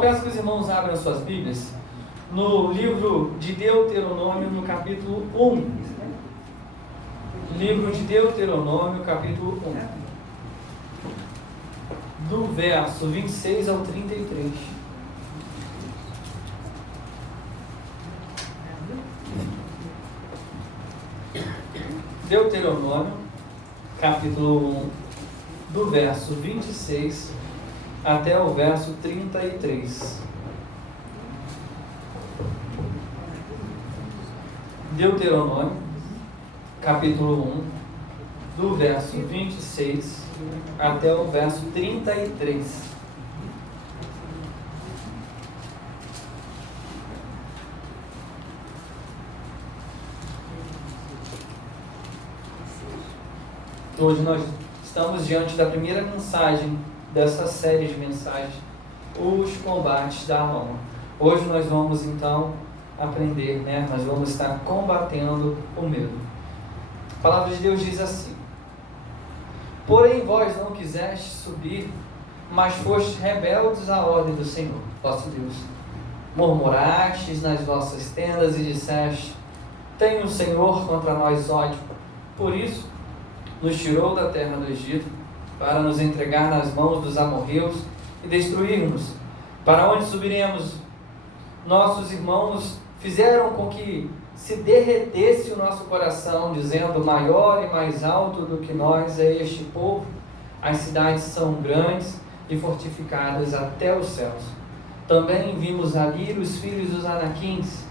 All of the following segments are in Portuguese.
Então peço que os irmãos abram suas Bíblias no livro de Deuteronômio, no capítulo 1. Livro de Deuteronômio, capítulo 1. Do verso 26 ao 33. Deuteronômio, capítulo 1, do verso 26 até o verso 33. Deuteronômio, capítulo 1, do verso 26 até o verso 33. Hoje nós estamos diante da primeira mensagem dessa série de mensagens, os combates da alma. Hoje nós vamos então aprender, nós vamos estar combatendo o medo. A palavra de Deus diz assim: porém vós não quisestes subir, mas fostes rebeldes à ordem do Senhor, vosso Deus. Murmurastes nas vossas tendas e disseste: tem o Senhor contra nós ódio. Por isso nos tirou da terra do Egito, para nos entregar nas mãos dos amorreus e destruir-nos. Para onde subiremos? Nossos irmãos fizeram com que se derretesse o nosso coração, dizendo: maior e mais alto do que nós é este povo. As cidades são grandes e fortificadas até os céus. Também vimos ali os filhos dos Anaquins.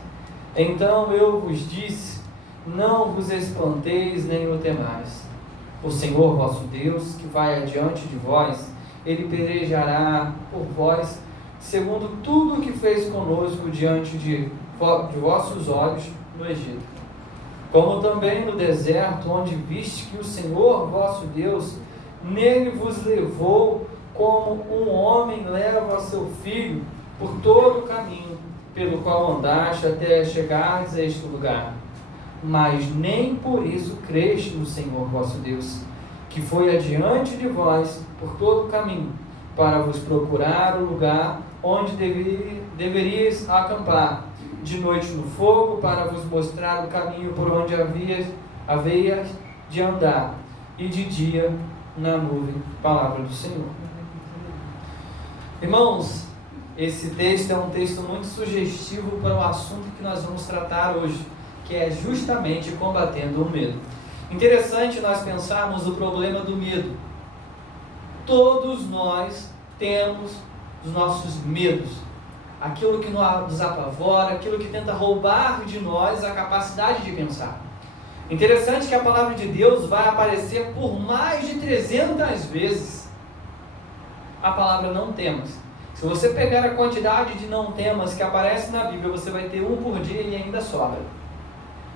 Então eu vos disse: não vos espanteis nem o temais. O Senhor vosso Deus, que vai adiante de vós, Ele pelejará por vós, segundo tudo o que fez conosco diante de vossos olhos no Egito. Como também no deserto, onde viste que o Senhor vosso Deus nele vos levou, como um homem leva seu filho por todo o caminho pelo qual andaste até chegares a este lugar. Mas nem por isso creste no Senhor vosso Deus, que foi adiante de vós por todo o caminho, para vos procurar o lugar onde deveríeis acampar, de noite no fogo, para vos mostrar o caminho por onde havia de andar, e de dia na nuvem. Palavra do Senhor. Irmãos, esse texto é um texto muito sugestivo para o assunto que nós vamos tratar hoje, que é justamente combatendo o medo. Interessante nós pensarmos o problema do medo. Todos nós temos os nossos medos, aquilo que nos apavora, aquilo que tenta roubar de nós a capacidade de pensar. Interessante que a palavra de Deus vai aparecer por mais de 300 vezes a palavra não temas. Se você pegar a quantidade de não temas que aparece na Bíblia, você vai ter um por dia e ainda sobra.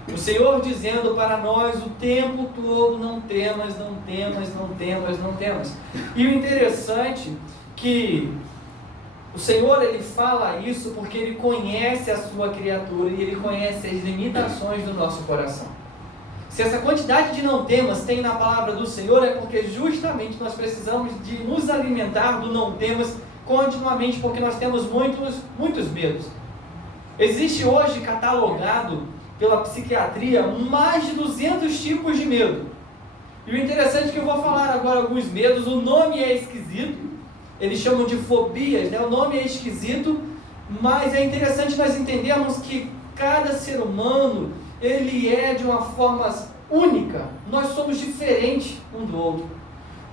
O Senhor dizendo para nós o tempo todo: não temas, não temas, não temas, não temas. E o interessante que o Senhor, Ele fala isso porque Ele conhece a sua criatura e Ele conhece as limitações do nosso coração. Se essa quantidade de não temas tem na palavra do Senhor, é porque justamente nós precisamos de nos alimentar do não temas continuamente, porque nós temos muitos medos. Existe hoje catalogado pela psiquiatria mais de 200 tipos de medo. E o interessante é que eu vou falar agora alguns medos. O nome é esquisito, eles chamam de fobias, O nome é esquisito, mas é interessante nós entendermos que cada ser humano, ele é de uma forma única. Nós somos diferentes um do outro.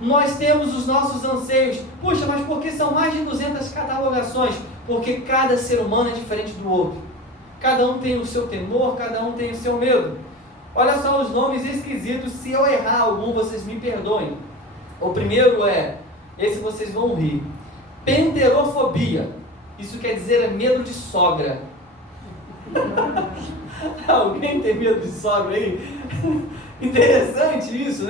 Nós temos os nossos anseios. Puxa, mas por que são mais de 200 catalogações? Porque cada ser humano é diferente do outro. Cada um tem o seu temor, cada um tem o seu medo. Olha só os nomes esquisitos. Se eu errar algum, vocês me perdoem. O primeiro esse vocês vão rir: penterofobia. Isso quer dizer medo de sogra. Alguém tem medo de sogra aí? Interessante isso,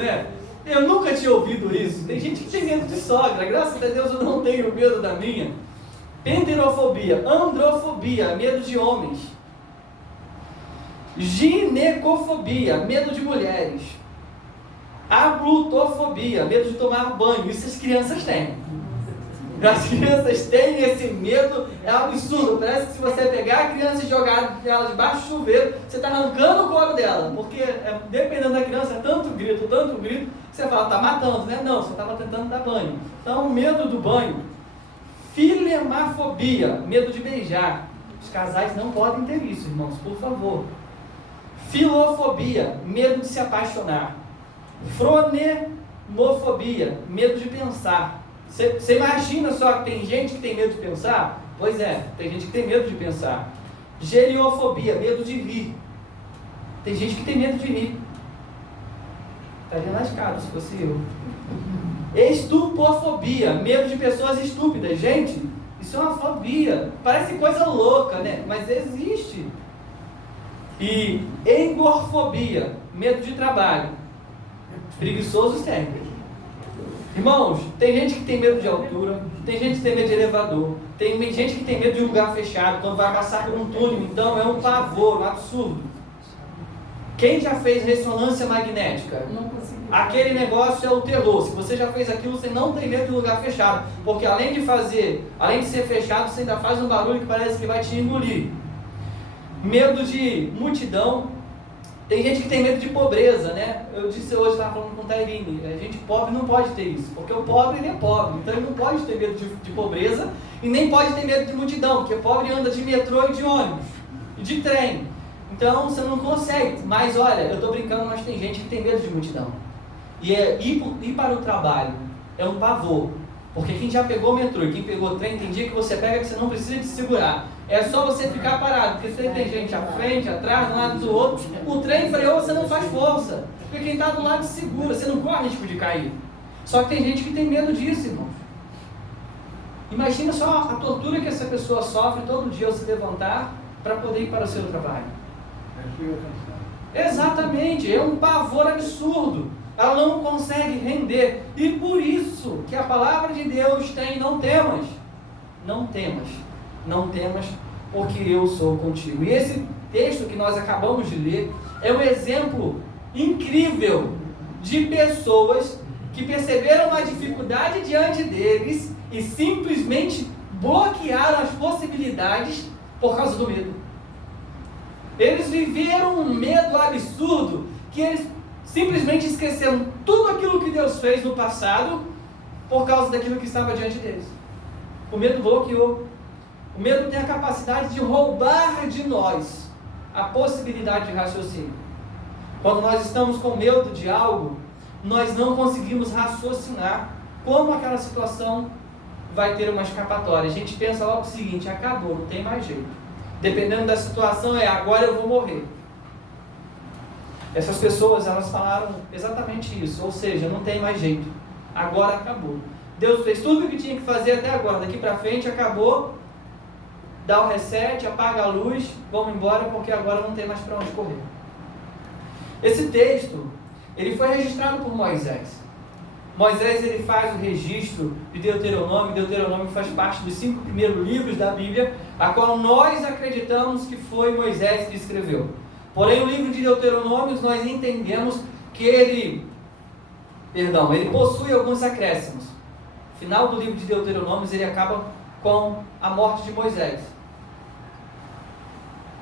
Eu nunca tinha ouvido isso. Tem gente que tem medo de sogra. Graças a Deus eu não tenho medo da minha. Penterofobia. Androfobia, medo de homens. Ginecofobia, medo de mulheres. Aglutofobia, medo de tomar banho. Isso as crianças têm. As crianças têm esse medo, é um absurdo. Parece que se você pegar a criança e jogar ela debaixo do chuveiro, você está arrancando o couro dela. Porque, dependendo da criança, é tanto grito, que você fala, está matando, né? Não, você estava tentando dar banho. Então, medo do banho. Filemafobia, medo de beijar. Os casais não podem ter isso, irmãos, por favor. Filofobia, medo de se apaixonar. Fronemofobia, medo de pensar. Você imagina só que tem gente que tem medo de pensar? Pois é, tem gente que tem medo de pensar. Geriofobia, medo de rir. Tem gente que tem medo de rir. Estaria lascado se fosse eu. Estupofobia, medo de pessoas estúpidas. Gente, isso é uma fobia. Parece coisa louca, né? Mas existe. E engorfobia, medo de trabalho. Os preguiçosos têm. Irmãos, tem gente que tem medo de altura, tem gente que tem medo de elevador, tem gente que tem medo de um lugar fechado, quando vai passar por um túnel, então é um pavor, um absurdo. Quem já fez ressonância magnética? Não consegui. Aquele negócio é o terror. Se você já fez aquilo, você não tem medo de um lugar fechado, porque além de ser fechado, você ainda faz um barulho que parece que vai te engolir. Medo de multidão. Tem gente que tem medo de pobreza, né? Eu disse hoje, estava falando com o Tairine, a gente pobre não pode ter isso, porque o pobre ele é pobre, então ele não pode ter medo de pobreza e nem pode ter medo de multidão, porque pobre anda de metrô e de ônibus, e de trem, então você não consegue. Mas olha, eu estou brincando, mas tem gente que tem medo de multidão, e ir para o trabalho é um pavor, porque quem já pegou metrô e quem pegou trem, tem dia que você pega que você não precisa de segurar. É só você ficar parado, porque você tem gente à frente, atrás, de um lado do outro. O trem freou, você não faz força. Porque quem está do lado segura, você não corre risco de cair. Só que tem gente que tem medo disso, irmãos. Imagina só a tortura que essa pessoa sofre todo dia ao se levantar para poder ir para o seu trabalho. Exatamente, é um pavor absurdo. Ela não consegue render. E por isso que a palavra de Deus tem: não temas. Não temas. Não temas, porque eu sou contigo. E esse texto que nós acabamos de ler é um exemplo incrível de pessoas que perceberam a dificuldade diante deles e simplesmente bloquearam as possibilidades por causa do medo. Eles viveram um medo absurdo que eles simplesmente esqueceram tudo aquilo que Deus fez no passado por causa daquilo que estava diante deles. O medo bloqueou. O medo tem a capacidade de roubar de nós a possibilidade de raciocínio. Quando nós estamos com medo de algo, nós não conseguimos raciocinar como aquela situação vai ter uma escapatória. A gente pensa logo o seguinte: acabou, não tem mais jeito. Dependendo da situação, agora eu vou morrer. Essas pessoas, elas falaram exatamente isso, ou seja, não tem mais jeito, agora acabou. Deus fez tudo o que tinha que fazer até agora, daqui para frente acabou. Dá o reset, apaga a luz, vamos embora, porque agora não tem mais para onde correr. Esse texto, ele foi registrado por Moisés. Moisés, ele faz o registro de Deuteronômio. Deuteronômio faz parte dos 5 primeiros livros da Bíblia, a qual nós acreditamos que foi Moisés que escreveu. Porém, o livro de Deuteronômio, nós entendemos que ele possui alguns acréscimos. O final do livro de Deuteronômio, ele acaba com a morte de Moisés.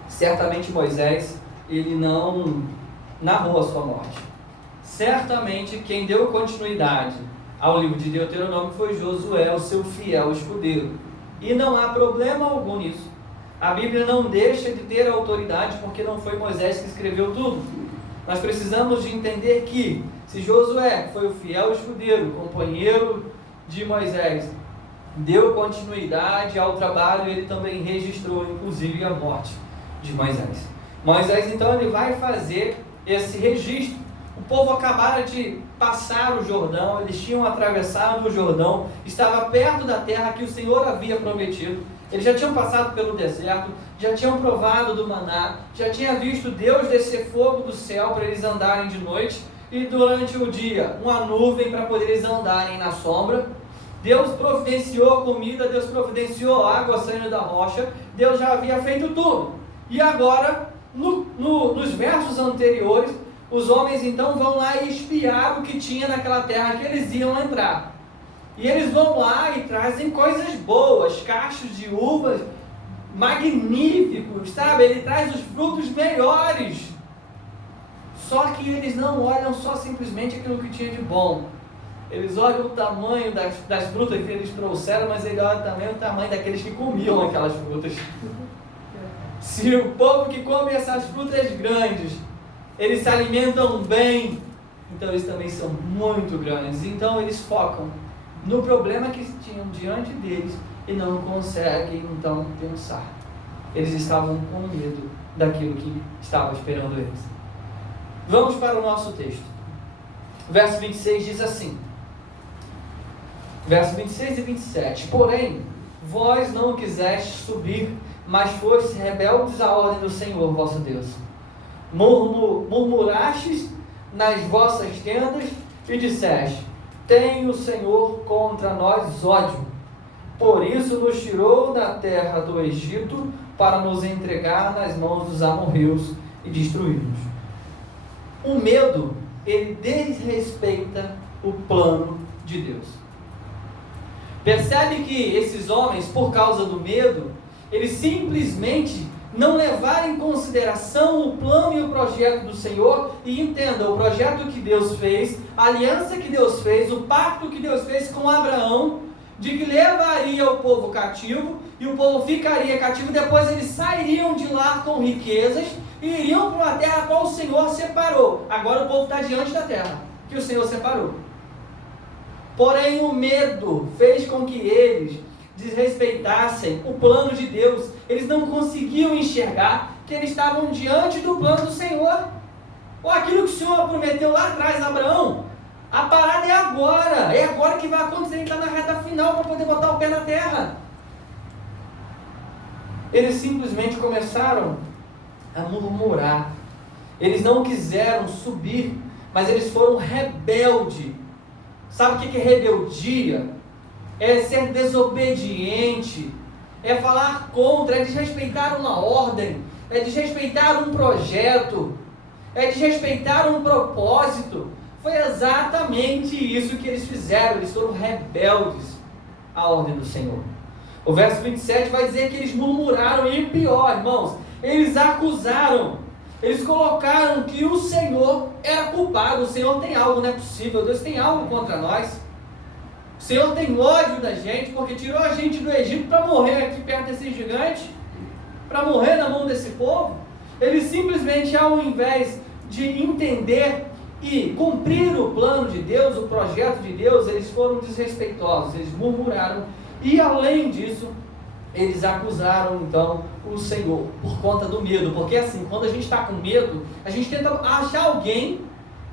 Certamente Moisés, ele não narrou a sua morte. Certamente quem deu continuidade ao livro de Deuteronômio foi Josué, o seu fiel escudeiro. E não há problema algum nisso. A Bíblia não deixa de ter autoridade porque não foi Moisés que escreveu tudo. Nós precisamos de entender que se Josué, que foi o fiel escudeiro, companheiro de Moisés, deu continuidade ao trabalho, ele também registrou, inclusive, a morte de Moisés. Moisés, então, ele vai fazer esse registro. O povo acabara de passar o Jordão, eles tinham atravessado o Jordão, estava perto da terra que o Senhor havia prometido. Eles já tinham passado pelo deserto, já tinham provado do maná, já tinha visto Deus descer fogo do céu para eles andarem de noite, e durante o dia uma nuvem para poder eles andarem na sombra. Deus providenciou comida, Deus providenciou água saindo da rocha, Deus já havia feito tudo. E agora, nos versos anteriores, os homens então vão lá espiar o que tinha naquela terra que eles iam entrar. E eles vão lá e trazem coisas boas, cachos de uvas magníficos, sabe? Ele traz os frutos melhores. Só que eles não olham só simplesmente aquilo que tinha de bom. Eles olham o tamanho das frutas que eles trouxeram, mas eles olham também o tamanho daqueles que comiam aquelas frutas. Se o povo que come essas frutas grandes, eles se alimentam bem, então eles também são muito grandes. Então eles focam no problema que tinham diante deles e não conseguem então pensar. Eles estavam com medo daquilo que estava esperando eles. Vamos para o nosso texto. Verso 26 diz assim, verso 26 e 27. Porém, vós não quisestes subir, mas fostes rebeldes à ordem do Senhor vosso Deus. Murmurastes nas vossas tendas e disseste: tem o Senhor contra nós ódio. Por isso nos tirou da terra do Egito para nos entregar nas mãos dos amorreus e destruí-los. O medo, ele desrespeita o plano de Deus. Percebe que esses homens, por causa do medo, eles simplesmente não levaram em consideração o plano e o projeto do Senhor. E entenda, o projeto que Deus fez, a aliança que Deus fez, o pacto que Deus fez com Abraão, de que levaria o povo cativo, e o povo ficaria cativo, depois eles sairiam de lá com riquezas, e iriam para uma terra a qual o Senhor separou. Agora o povo está diante da terra, que o Senhor separou. Porém o medo fez com que eles desrespeitassem o plano de Deus. Eles não conseguiam enxergar que eles estavam diante do plano do Senhor. Ou aquilo que o Senhor prometeu lá atrás a Abraão, a parada é agora que vai acontecer. Ele está na reta final para poder botar o pé na terra. Eles simplesmente começaram a murmurar. Eles não quiseram subir, mas eles foram rebeldes. Sabe o que é rebeldia? É ser desobediente, é falar contra, é desrespeitar uma ordem, é desrespeitar um projeto, é desrespeitar um propósito. Foi exatamente isso que eles fizeram. Eles foram rebeldes à ordem do Senhor. O verso 27 vai dizer que eles murmuraram, e pior, irmãos, eles acusaram, eles colocaram que o Senhor era culpado. O Senhor tem algo, não é possível, Deus tem algo contra nós. O Senhor tem ódio da gente, porque tirou a gente do Egito para morrer aqui perto desse gigante, para morrer na mão desse povo. Eles simplesmente, ao invés de entender e cumprir o plano de Deus, o projeto de Deus, eles foram desrespeitosos, eles murmuraram, e além disso, eles acusaram então o Senhor por conta do medo. Porque assim, quando a gente está com medo, a gente tenta achar alguém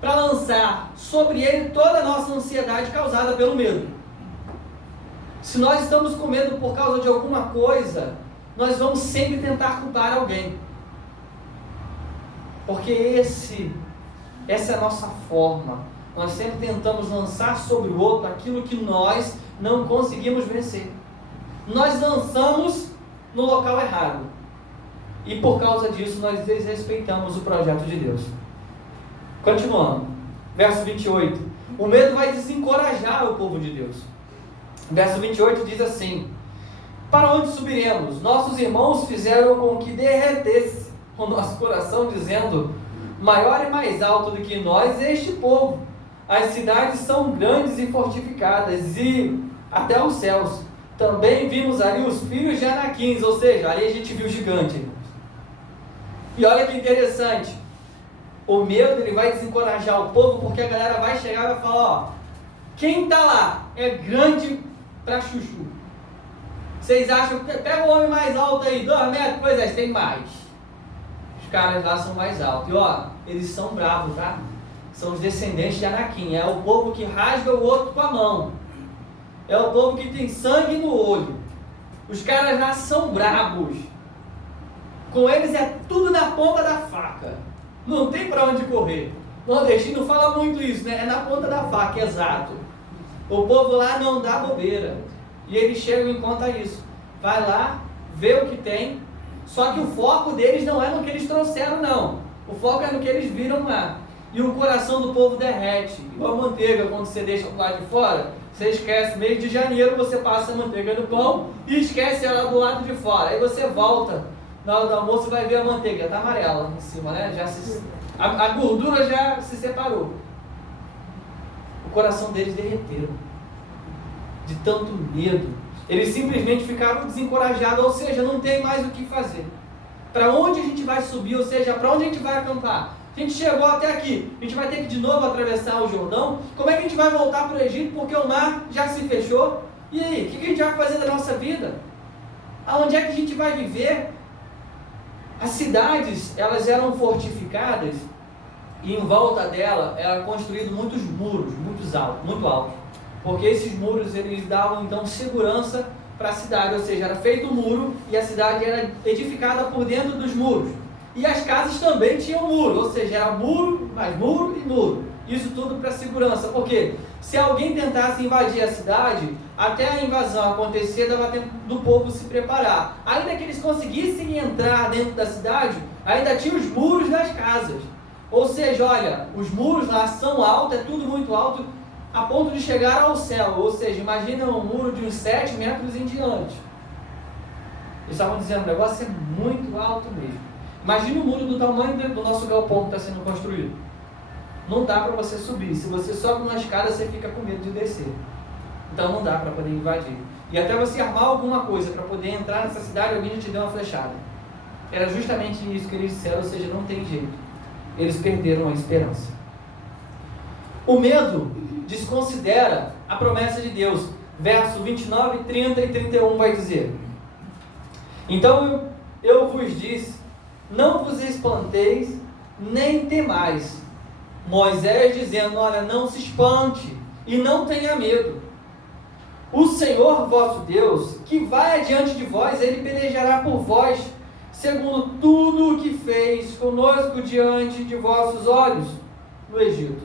para lançar sobre ele toda a nossa ansiedade causada pelo medo. Se nós estamos com medo por causa de alguma coisa, nós vamos sempre tentar culpar alguém. Porque essa é a nossa forma. Nós sempre tentamos lançar sobre o outro aquilo que nós não conseguimos vencer. Nós lançamos no local errado. E por causa disso nós desrespeitamos o projeto de Deus. Continuando, verso 28. O medo vai desencorajar o povo de Deus. Verso 28 diz assim: para onde subiremos? Nossos irmãos fizeram com que derretesse o nosso coração, dizendo: maior e mais alto do que nós é este povo. As cidades são grandes e fortificadas, e até os céus. Também vimos ali os filhos de Anaquins, ou seja, ali a gente viu o gigante. E olha que interessante, o medo ele vai desencorajar o povo, porque a galera vai chegar e vai falar: ó, quem está lá é grande para chuchu. Vocês acham que pega o homem mais alto aí, 2 metros? Pois é, tem mais. Os caras lá são mais altos. E ó, eles são bravos, tá? São os descendentes de Anaquim. É o povo que rasga o outro com a mão. É o povo que tem sangue no olho. Os caras lá são bravos. Com eles é tudo na ponta da faca. Não tem para onde correr. O nordestino fala muito isso, né? É na ponta da faca, exato. O povo lá não dá bobeira. E eles chegam e contam isso. Vai lá, vê o que tem. Só que o foco deles não é no que eles trouxeram, não. O foco é no que eles viram lá. e o coração do povo derrete. Igual a manteiga, quando você deixa do lado de fora, você esquece, mês de janeiro você passa a manteiga no pão e esquece ela do lado de fora. Aí você volta, na hora do almoço vai ver a manteiga, está amarela em cima, né? A gordura já se separou. O coração deles derreteram, de tanto medo. Eles simplesmente ficaram desencorajados, ou seja, não tem mais o que fazer. Para onde a gente vai subir, ou seja, para onde a gente vai acampar? A gente chegou até aqui, a gente vai ter que de novo atravessar o Jordão? Como é que a gente vai voltar para o Egito porque o mar já se fechou? E aí, o que a gente vai fazer da nossa vida? Aonde é que a gente vai viver? As cidades, elas eram fortificadas e em volta dela eram construídos muitos muros, muito altos. Porque esses muros, eles davam então segurança para a cidade, ou seja, era feito um muro e a cidade era edificada por dentro dos muros. E as casas também tinham muro, ou seja, era muro, mais muro e muro. Isso tudo para segurança, porque se alguém tentasse invadir a cidade, até a invasão acontecer, dava tempo do povo se preparar. Ainda que eles conseguissem entrar dentro da cidade, ainda tinha os muros das casas. Ou seja, olha, os muros lá são altos, é tudo muito alto, a ponto de chegar ao céu. Ou seja, imagina um muro de uns 7 metros em diante. Eles estavam dizendo, o negócio é muito alto mesmo. Imagina o muro do tamanho do nosso galpão que está sendo construído. Não dá para você subir. Se você sobe uma escada, você fica com medo de descer. Então não dá para poder invadir. E até você armar alguma coisa para poder entrar nessa cidade, alguém já te deu uma flechada. Era justamente isso que eles disseram, ou seja, não tem jeito. Eles perderam a esperança. O medo desconsidera a promessa de Deus. Verso 29, 30 e 31 vai dizer: Então eu vos disse, não vos espanteis, nem temais. Moisés dizendo, olha, não se espante e não tenha medo. O Senhor vosso Deus, que vai adiante de vós, Ele pelejará por vós, segundo tudo o que fez conosco diante de vossos olhos no Egito.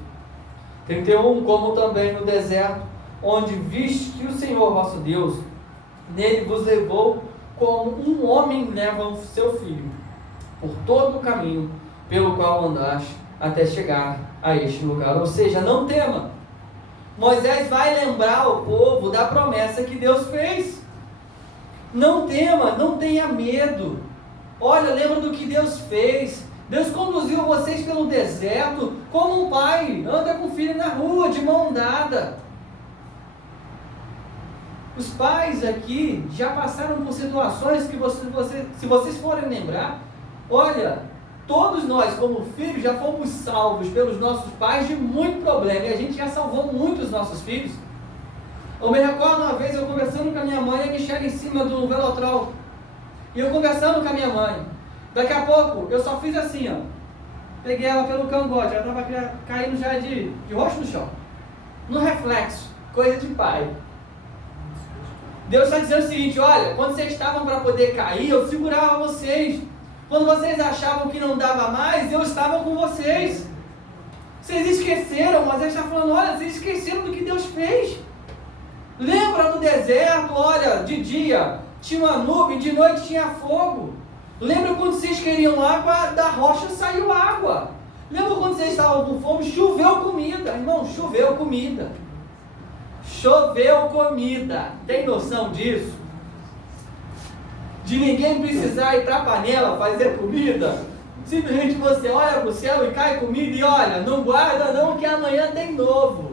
31, como também no deserto, onde viste que o Senhor vosso Deus, nele vos levou como um homem leva o seu filho, por todo o caminho pelo qual andaste, até chegar a este lugar. Ou seja, não tema. Moisés vai lembrar o povo da promessa que Deus fez. Não tema, não tenha medo. Olha, lembra do que Deus fez. Deus conduziu vocês pelo deserto como um pai anda com o filho na rua, de mão dada. Os pais aqui já passaram por situações que se vocês forem lembrar, olha, todos nós como filhos já fomos salvos pelos nossos pais de muito problema, e a gente já salvou muitos nossos filhos. Eu me recordo uma vez eu conversando com a minha mãe, a Michelle em cima do velotrol, e eu conversando com a minha mãe. Daqui a pouco eu só fiz assim, ó, peguei ela pelo cangote, ela estava caindo já de rosto no chão, no reflexo, coisa de pai. Deus está dizendo o seguinte, olha, quando vocês estavam para poder cair, eu segurava vocês. Quando vocês achavam que não dava mais, eu estava com vocês. Vocês esqueceram, mas ele está falando, olha, vocês esqueceram do que Deus fez. Lembra do deserto, olha, de dia tinha uma nuvem, de noite tinha fogo. Lembra quando vocês queriam água, da rocha saiu água. Lembra quando vocês estavam com fome, choveu comida. Irmão, choveu comida. Choveu comida. Tem noção disso? De ninguém precisar ir para a panela fazer comida. Simplesmente você olha para o céu e cai comida e olha, não guarda não que amanhã tem novo.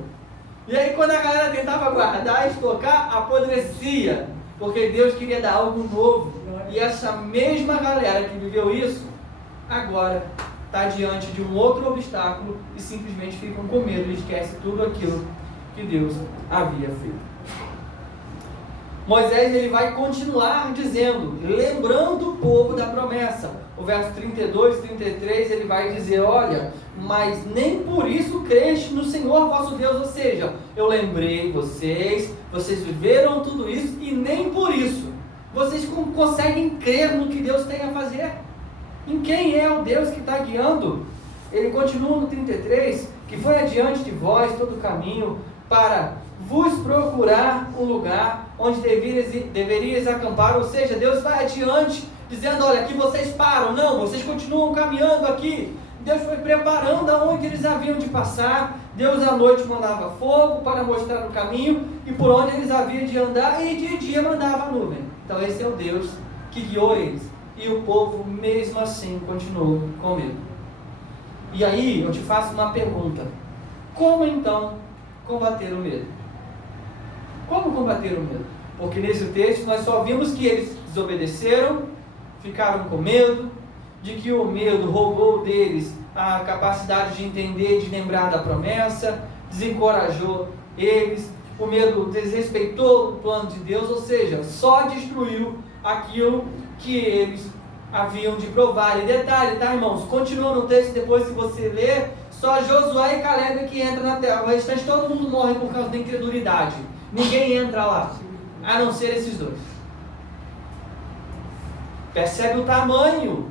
E aí quando a galera tentava guardar, estocar, apodrecia. Porque Deus queria dar algo novo. E essa mesma galera que viveu isso, agora está diante de um outro obstáculo e simplesmente ficam com medo e esquecem tudo aquilo que Deus havia feito. Moisés ele vai continuar dizendo, lembrando o povo da promessa. O verso 32, 33, ele vai dizer, olha, mas nem por isso creste no Senhor vosso Deus. Ou seja, eu lembrei vocês viveram tudo isso e nem por isso vocês conseguem crer no que Deus tem a fazer. Em quem é o Deus que está guiando? Ele continua no 33, que foi adiante de vós todo o caminho para vos procurar um lugar onde deverias acampar. Ou seja, Deus vai adiante, dizendo, olha, aqui vocês param, não, vocês continuam caminhando aqui, Deus foi preparando aonde eles haviam de passar. Deus à noite mandava fogo para mostrar o caminho e por onde eles haviam de andar, e de dia mandava a nuvem. Então esse é o Deus que guiou eles. E o povo mesmo assim continuou com medo. E aí eu te faço uma pergunta: como então combater o medo? Como combater o medo? Porque nesse texto nós só vimos que eles desobedeceram, ficaram com medo, de que o medo roubou deles a capacidade de entender, de lembrar da promessa, desencorajou eles, o medo desrespeitou o plano de Deus, ou seja, só destruiu aquilo que eles haviam de provar. E detalhe, tá, irmãos? Continua no texto, depois se você ler, só Josué e Caleb que entram na terra. O restante todo mundo morre por causa da incredulidade. Ninguém entra lá, a não ser esses dois. Percebe o tamanho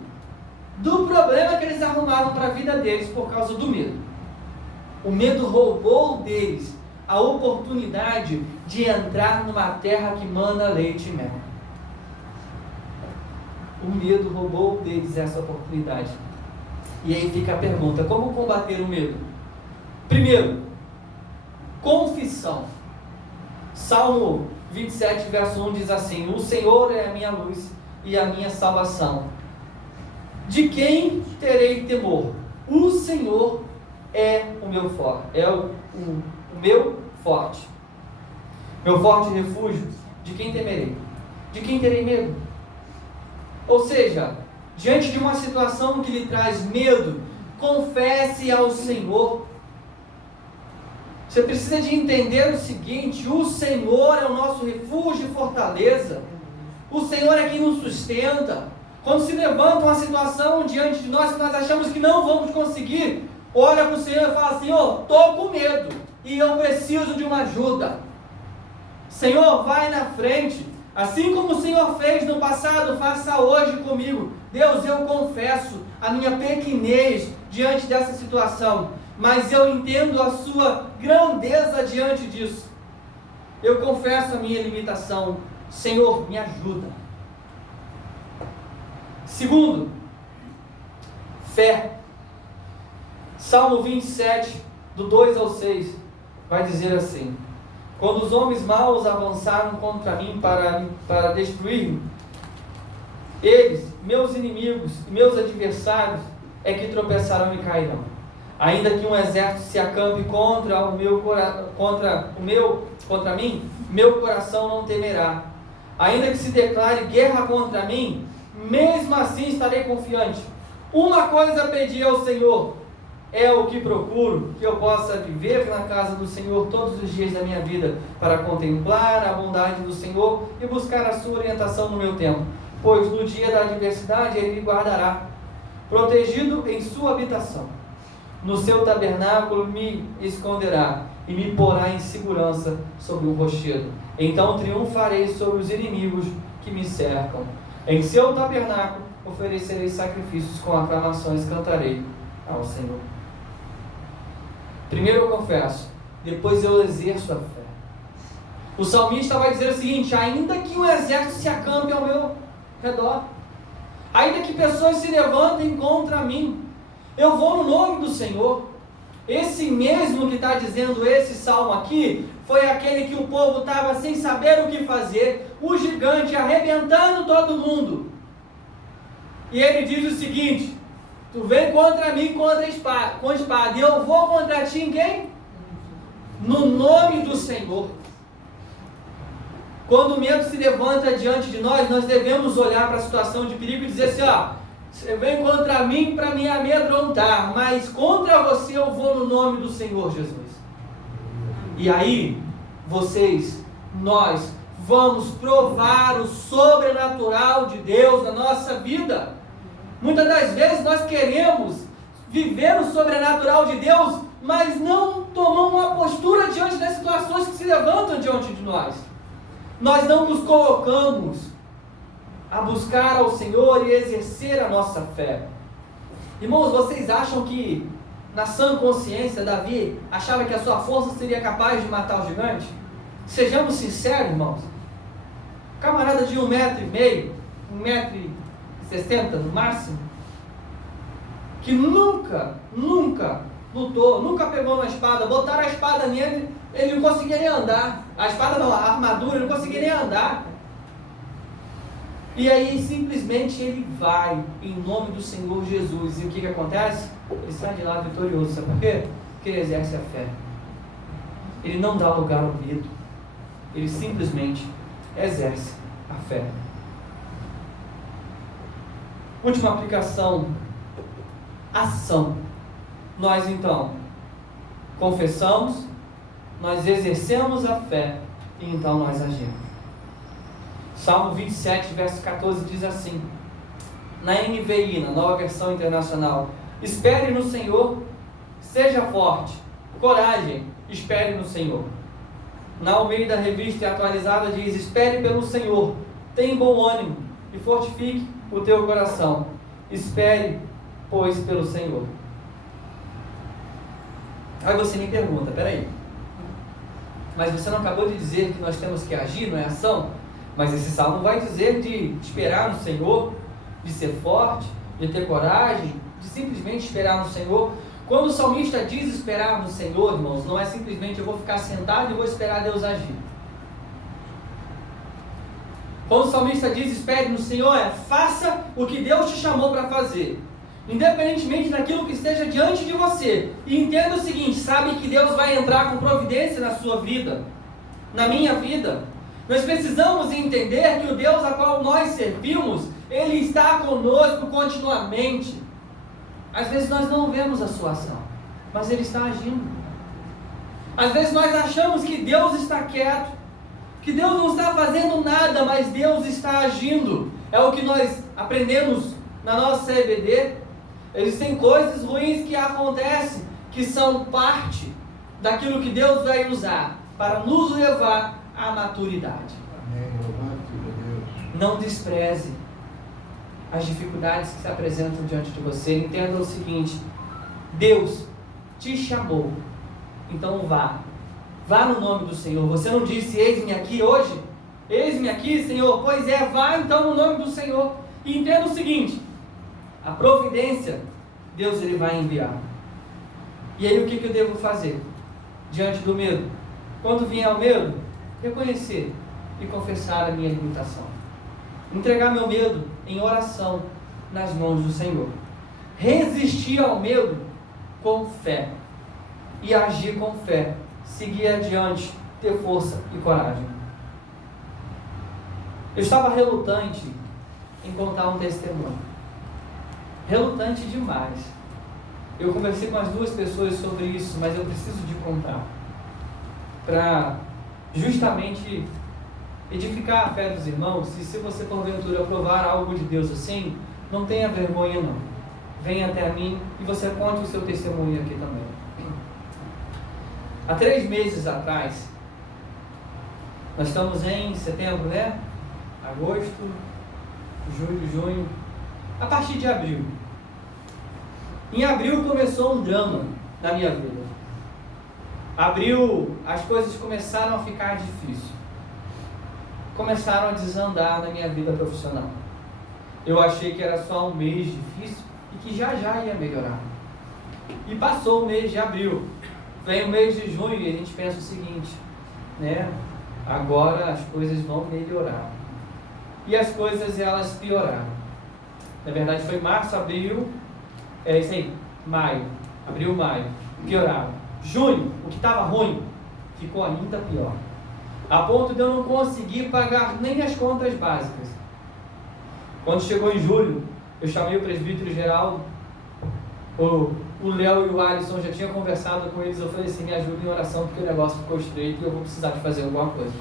do problema que eles arrumaram para a vida deles por causa do medo. O medo roubou deles a oportunidade de entrar numa terra que mana leite e mel. O medo roubou deles essa oportunidade. E aí fica a pergunta: como combater o medo? Primeiro, confissão. Salmo 27, verso 1 diz assim: o Senhor é a minha luz e a minha salvação. De quem terei temor? O Senhor é o meu forte, é o meu forte. Meu forte refúgio. De quem temerei? De quem terei medo? Ou seja, diante de uma situação que lhe traz medo, confesse ao Senhor. Você precisa de entender o seguinte: o Senhor é o nosso refúgio e fortaleza. O Senhor é quem nos sustenta. Quando se levanta uma situação diante de nós que nós achamos que não vamos conseguir, olha para o Senhor e fala: Senhor, estou com medo e eu preciso de uma ajuda. Senhor, vai na frente. Assim como o Senhor fez no passado, faça hoje comigo. Deus, eu confesso a minha pequenez diante dessa situação, mas eu entendo a sua grandeza diante disso. Eu confesso a minha limitação. Senhor, me ajuda. Segundo, fé. Salmo 27, do 2 ao 6, vai dizer assim: quando os homens maus avançaram contra mim para destruir-me, eles, meus inimigos e meus adversários, é que tropeçarão e cairão. Ainda que um exército se acampe contra mim, meu coração não temerá. Ainda que se declare guerra contra mim, mesmo assim estarei confiante. Uma coisa pedi ao Senhor, é o que procuro, que eu possa viver na casa do Senhor todos os dias da minha vida, para contemplar a bondade do Senhor e buscar a sua orientação no meu tempo. Pois no dia da adversidade Ele me guardará, protegido em sua habitação. No seu tabernáculo me esconderá e me porá em segurança sobre o rochedo. Então triunfarei sobre os inimigos que me cercam. Em seu tabernáculo oferecerei sacrifícios, com aclamações cantarei ao Senhor. Primeiro eu confesso, depois eu exerço a fé. O salmista vai dizer o seguinte: ainda que um exército se acampe ao meu redor, ainda que pessoas se levantem contra mim, eu vou no nome do Senhor. Esse mesmo que está dizendo esse salmo aqui, foi aquele que o povo estava sem saber o que fazer, o gigante arrebentando todo mundo. E ele diz o seguinte: tu vem contra mim com espada, e eu vou contra ti em quem? No nome do Senhor. Quando o medo se levanta diante de nós, nós devemos olhar para a situação de perigo e dizer assim: ó, você vem contra mim para me amedrontar, mas contra você eu vou no nome do Senhor Jesus. E aí, nós vamos provar o sobrenatural de Deus na nossa vida. Muitas das vezes nós queremos viver o sobrenatural de Deus, mas não tomamos uma postura diante das situações que se levantam diante de nós. Nós não nos colocamos a buscar ao Senhor e exercer a nossa fé. Irmãos, vocês acham que na sã consciência Davi achava que a sua força seria capaz de matar o gigante? Sejamos sinceros, irmãos. Camarada de 1,5 m, 1,60 m no máximo, que nunca lutou, nunca pegou uma espada, botaram a espada nele, ele não conseguia nem andar. A espada não, a armadura, ele não conseguia nem andar. E aí simplesmente ele vai em nome do Senhor Jesus. E o que acontece? Ele sai de lá vitorioso. Sabe por quê? Porque ele exerce a fé. Ele não dá lugar ao medo. Ele simplesmente exerce a fé. Última aplicação. Ação. Nós então confessamos, nós exercemos a fé e então nós agimos. Salmo 27, verso 14 diz assim, na NVI, na Nova Versão Internacional: espere no Senhor, seja forte, coragem, espere no Senhor. Na Almeida Revista e Atualizada diz: espere pelo Senhor, tenha bom ânimo e fortifique o teu coração. Espere, pois, pelo Senhor. Aí você me pergunta, peraí, mas você não acabou de dizer que nós temos que agir, não é ação? Mas esse salmo vai dizer de esperar no Senhor, de ser forte, de ter coragem, de simplesmente esperar no Senhor. Quando o salmista diz esperar no Senhor, irmãos, não é simplesmente eu vou ficar sentado e vou esperar Deus agir. Quando o salmista diz espere no Senhor, faça o que Deus te chamou para fazer, independentemente daquilo que esteja diante de você. E entenda o seguinte, sabe que Deus vai entrar com providência na sua vida, na minha vida. Nós precisamos entender que o Deus a qual nós servimos, Ele está conosco continuamente. Às vezes nós não vemos a sua ação, mas Ele está agindo. Às vezes nós achamos que Deus está quieto, que Deus não está fazendo nada, mas Deus está agindo. É o que nós aprendemos na nossa EBD. Existem coisas ruins que acontecem, que são parte daquilo que Deus vai usar para nos levar à maturidade. Amém. Não despreze as dificuldades que se apresentam diante de você. Entenda o seguinte: Deus te chamou, então vá no nome do Senhor. Você não disse eis-me aqui hoje? Eis-me aqui, Senhor. Pois é, vá então no nome do Senhor. E entenda o seguinte: a providência Deus ele vai enviar. E aí o que eu devo fazer diante do medo? Quando vier o medo, reconhecer e confessar a minha limitação. Entregar meu medo em oração nas mãos do Senhor. Resistir ao medo com fé. E agir com fé. Seguir adiante, ter força e coragem. Eu estava relutante em contar um testemunho. Relutante demais. Eu conversei com as duas pessoas sobre isso, mas eu preciso de contar. Para justamente edificar a fé dos irmãos. E se você porventura provar algo de Deus assim, não tenha vergonha não. Venha até a mim e você conte o seu testemunho aqui também. Há 3 meses atrás, nós estamos em setembro, né? Agosto, julho, junho, a partir de abril. Em abril começou um drama na minha vida. Abril, as coisas começaram a ficar difíceis. Começaram a desandar na minha vida profissional. Eu achei que era só um mês difícil e que já ia melhorar. E passou o mês de abril. Vem o mês de junho e a gente pensa o seguinte, né? Agora as coisas vão melhorar. E as coisas elas pioraram. Na verdade foi março, abril, maio. Abril, maio. Pioraram. Junho, o que estava ruim, ficou ainda pior. A ponto de eu não conseguir pagar nem as contas básicas. Quando chegou em julho, eu chamei o presbítero geral, o Léo e o Alisson, já tinha conversado com eles, eu falei assim, me ajuda em oração porque o negócio ficou estreito e eu vou precisar de fazer alguma coisa.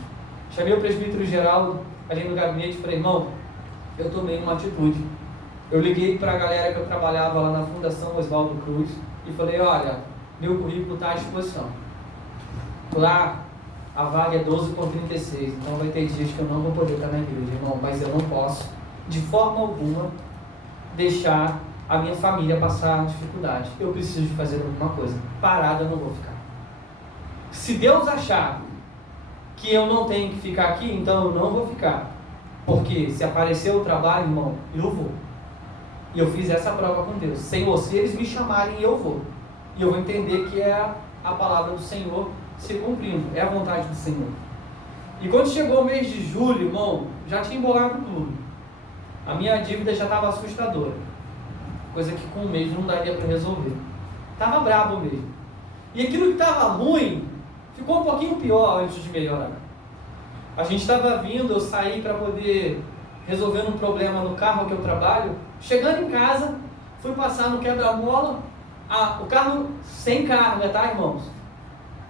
Chamei o presbítero geral ali no gabinete e falei, irmão, eu tomei uma atitude. Eu liguei para a galera que eu trabalhava lá na Fundação Oswaldo Cruz e falei, olha, meu currículo está à disposição. Lá, a vaga é 12,36, então vai ter dias que eu não vou poder estar na igreja, irmão, mas eu não posso, de forma alguma, deixar a minha família passar dificuldade. Eu preciso de fazer alguma coisa. Parado eu não vou ficar. Se Deus achar que eu não tenho que ficar aqui, então eu não vou ficar. Porque se aparecer o trabalho, irmão, eu vou. E eu fiz essa prova com Deus. Senhor, se eles me chamarem, eu vou. E eu vou entender que é a palavra do Senhor se cumprindo. É a vontade do Senhor. E quando chegou o mês de julho, irmão, já tinha embolado tudo. A minha dívida já estava assustadora. Coisa que com um mês não daria para resolver. Estava brabo mesmo. E aquilo que estava ruim, ficou um pouquinho pior antes de melhorar. A gente estava vindo, eu saí para poder resolver um problema no carro que eu trabalho. Chegando em casa, fui passar no quebra-mola. O carro sem carga, tá, irmãos?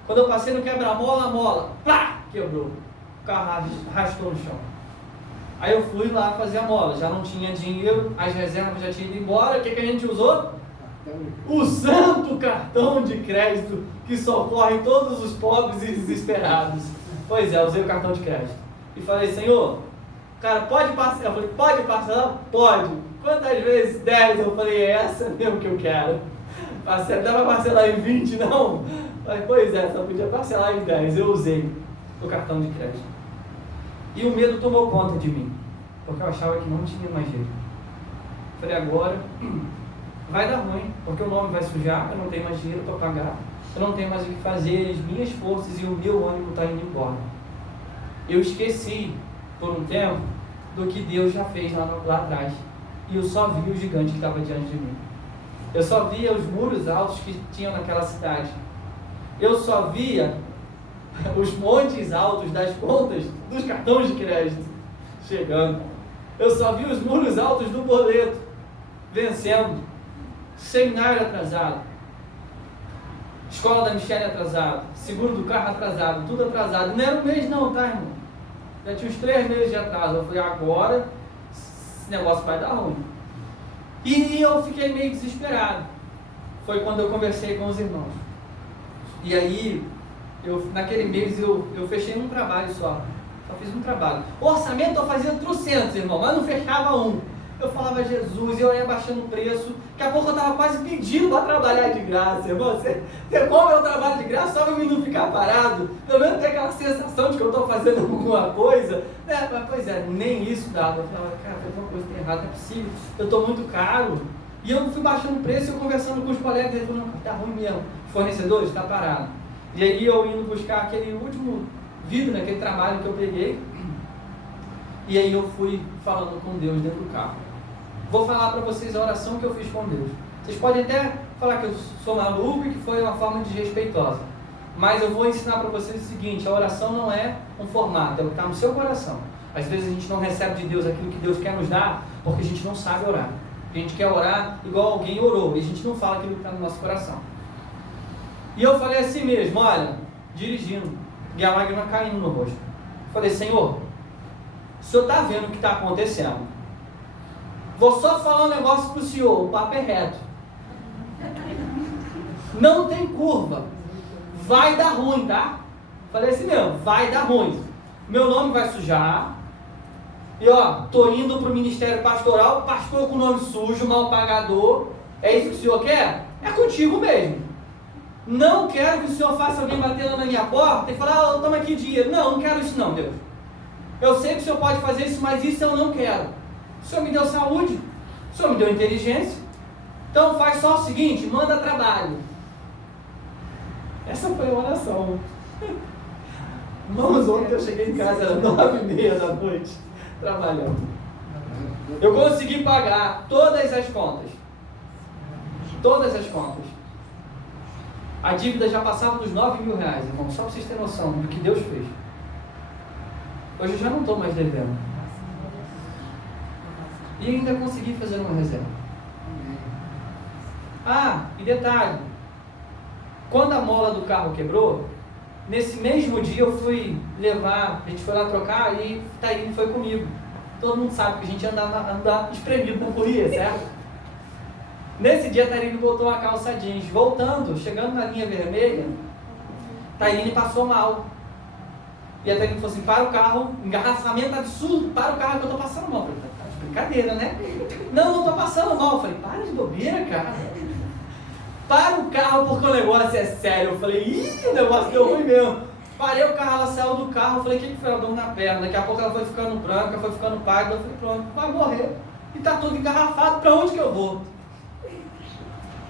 Quando eu passei no quebra-mola, a mola, pá, quebrou. O carro arrastou no chão. Aí eu fui lá fazer a mola. Já não tinha dinheiro, as reservas já tinham ido embora. O que a gente usou? O santo cartão de crédito que socorre todos os pobres e desesperados. Pois é, usei o cartão de crédito. E falei, Senhor, cara, pode parcelar? Eu falei, pode parcelar? Pode. Quantas vezes? 10. Eu falei, é essa mesmo que eu quero. Dá para parcelar em 20, não? Falei, pois é, só podia parcelar em 10. Eu usei o cartão de crédito. E o medo tomou conta de mim, porque eu achava que não tinha mais jeito. Falei, agora vai dar ruim, porque o nome vai sujar, eu não tenho mais dinheiro para pagar, eu não tenho mais o que fazer, as minhas forças e o meu ânimo está indo embora. Eu esqueci, por um tempo, do que Deus já fez lá atrás. E eu só vi o gigante que estava diante de mim. Eu só via os muros altos que tinham naquela cidade. Eu só via os montes altos das contas dos cartões de crédito chegando. Eu só vi os muros altos do boleto vencendo. Seminário atrasado. Escola da Michele atrasado. Seguro do carro atrasado. Tudo atrasado. Não era um mês não, tá, irmão? Já tinha uns 3 meses de atraso. Eu falei, agora esse negócio vai dar ruim. E eu fiquei meio desesperado. Foi quando eu conversei com os irmãos. E aí, naquele mês eu fechei um trabalho só fiz um trabalho. O orçamento eu fazia 300, irmão, mas não fechava um. Eu falava, Jesus, eu ia baixando o preço. Daqui a pouco eu estava quase pedindo para trabalhar de graça. Irmão, você compra o trabalho de graça só para mim não ficar parado. Pelo menos ter aquela sensação de que eu estou fazendo alguma coisa. Né? Mas, pois é, nem isso dava. Eu falava, cara, tem alguma coisa errada, não é possível. Eu estou muito caro. E eu fui baixando o preço e eu conversando com os colegas. Eles falaram, não, está ruim mesmo. Os fornecedores, está parado. E aí eu indo buscar aquele último vídeo, naquele trabalho que eu peguei. E aí eu fui falando com Deus dentro do carro. Vou falar para vocês a oração que eu fiz com Deus. Vocês podem até falar que eu sou maluco e que foi uma forma desrespeitosa. Mas eu vou ensinar para vocês o seguinte, a oração não é um formato, é o que está no seu coração. Às vezes a gente não recebe de Deus aquilo que Deus quer nos dar, porque a gente não sabe orar. A gente quer orar igual alguém orou, e a gente não fala aquilo que está no nosso coração. E eu falei assim mesmo, olha, dirigindo, e a lágrima caindo no rosto. Falei, Senhor, o Senhor está vendo o que está acontecendo. Vou só falar um negócio para o Senhor, o papo é reto. Não tem curva. Vai dar ruim, tá? Falei assim mesmo, vai dar ruim. Meu nome vai sujar. E ó, tô indo para o ministério pastoral, pastor com nome sujo, mal pagador. É isso que o Senhor quer? É contigo mesmo. Não quero que o Senhor faça alguém batendo na minha porta e falar, toma aqui dinheiro. Não quero isso não, Deus. Eu sei que o Senhor pode fazer isso, mas isso eu não quero. O Senhor me deu saúde, o Senhor me deu inteligência. Então faz só o seguinte, manda trabalho. Essa foi a oração. Irmãos, ontem eu cheguei em casa às 9h30 da noite, trabalhando. Eu consegui pagar todas as contas. Todas as contas. A dívida já passava dos 9 mil reais, irmão, só para vocês terem noção do que Deus fez. Hoje eu já não estou mais devendo. E ainda consegui fazer uma reserva. Ah, e detalhe, quando a mola do carro quebrou, nesse mesmo dia eu fui levar, a gente foi lá trocar e Tairine foi comigo. Todo mundo sabe que a gente anda espremido na folia, certo? Nesse dia a Tairine botou a calça jeans. Voltando, chegando na linha vermelha, Tairine passou mal. E a Tairine falou assim, para o carro, engarrafamento absurdo, para o carro que eu estou passando mal. Eu falei, tá de brincadeira, né? Não estou passando mal. Eu falei, para de bobeira, cara. Para o carro porque o negócio é sério. Eu falei, ih, o negócio deu ruim mesmo. Parei o carro, ela saiu do carro, eu falei, o que foi? Ela deu na perna. Daqui a pouco ela foi ficando branca, foi ficando pálida. Eu falei, pronto, vai morrer. e está todo engarrafado, para onde que eu vou?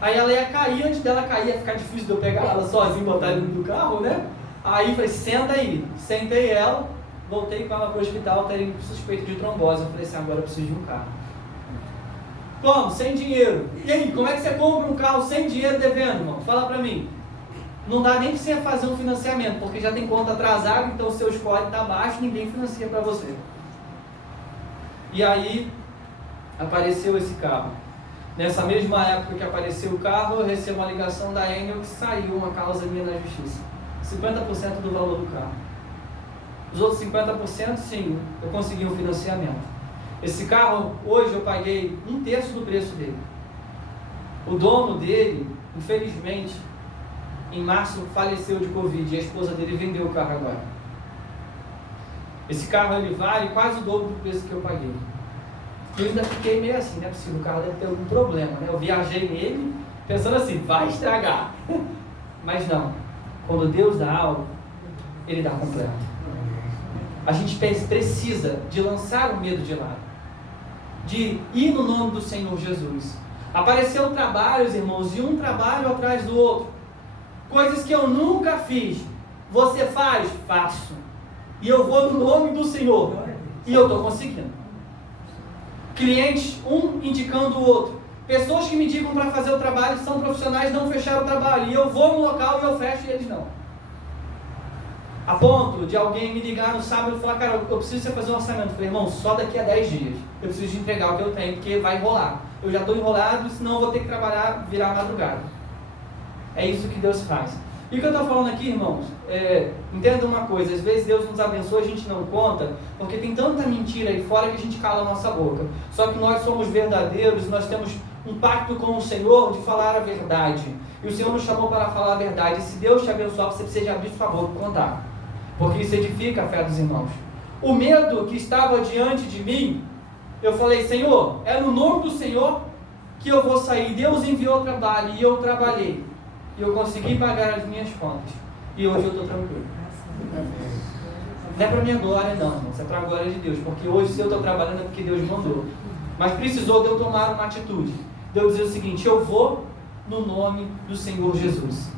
Aí ela ia cair, antes dela cair, ia ficar difícil de eu pegar ela sozinha e botar ela dentro do carro, né? Aí falei, senta aí. Sentei ela, voltei com ela para o hospital, teria suspeito de trombose. Eu falei assim, agora eu preciso de um carro. Como? Sem dinheiro. E aí, como é que você compra um carro sem dinheiro devendo, irmão? Fala para mim. Não dá nem para você fazer um financiamento, porque já tem conta atrasada, então o seu score está baixo, ninguém financia para você. E aí, apareceu esse carro. Nessa mesma época que apareceu o carro, eu recebi uma ligação da Enel que saiu uma causa minha na justiça. 50% do valor do carro. Os outros 50%, sim, eu consegui um financiamento. Esse carro, hoje eu paguei 1/3 do preço dele. O dono dele, infelizmente, em março faleceu de Covid e a esposa dele vendeu o carro agora. Esse carro ele vale quase o dobro do preço que eu paguei. E eu ainda fiquei meio assim, não é possível, o carro deve ter algum problema, né? Eu viajei nele pensando assim, vai estragar. Mas não, quando Deus dá algo, Ele dá completo. A gente precisa de lançar o medo de lado, de ir no nome do Senhor Jesus. Apareceram trabalhos, irmãos, e um trabalho atrás do outro. Coisas que eu nunca fiz. Você faz? Faço. E eu vou no nome do Senhor. E eu estou conseguindo. Clientes, um indicando o outro. Pessoas que me indicam para fazer o trabalho, são profissionais, não fecharam o trabalho. E eu vou no local e eu fecho e eles não. A ponto de alguém me ligar no sábado e falar, cara, eu preciso você fazer um orçamento. Eu falei, irmão, só daqui a 10 dias. Eu preciso de entregar o que eu tenho, porque vai enrolar. Eu já estou enrolado, senão eu vou ter que trabalhar, virar madrugada. É isso que Deus faz. E o que eu estou falando aqui, irmãos, entenda uma coisa, às vezes Deus nos abençoa, a gente não conta, porque tem tanta mentira aí fora que a gente cala a nossa boca. Só que nós somos verdadeiros, nós temos um pacto com o Senhor de falar a verdade. E o Senhor nos chamou para falar a verdade. E se Deus te abençoar, você precisa abrir sua boca e contar. Porque isso edifica a fé dos irmãos. O medo que estava diante de mim, eu falei, Senhor, é no nome do Senhor que eu vou sair. Deus enviou o trabalho e eu trabalhei. E eu consegui pagar as minhas contas. E hoje eu estou tranquilo. Não é para minha glória não, irmãos, é para a glória de Deus. Porque hoje se eu estou trabalhando é porque Deus mandou. Mas precisou de eu tomar uma atitude. De eu dizer o seguinte, eu vou no nome do Senhor Jesus.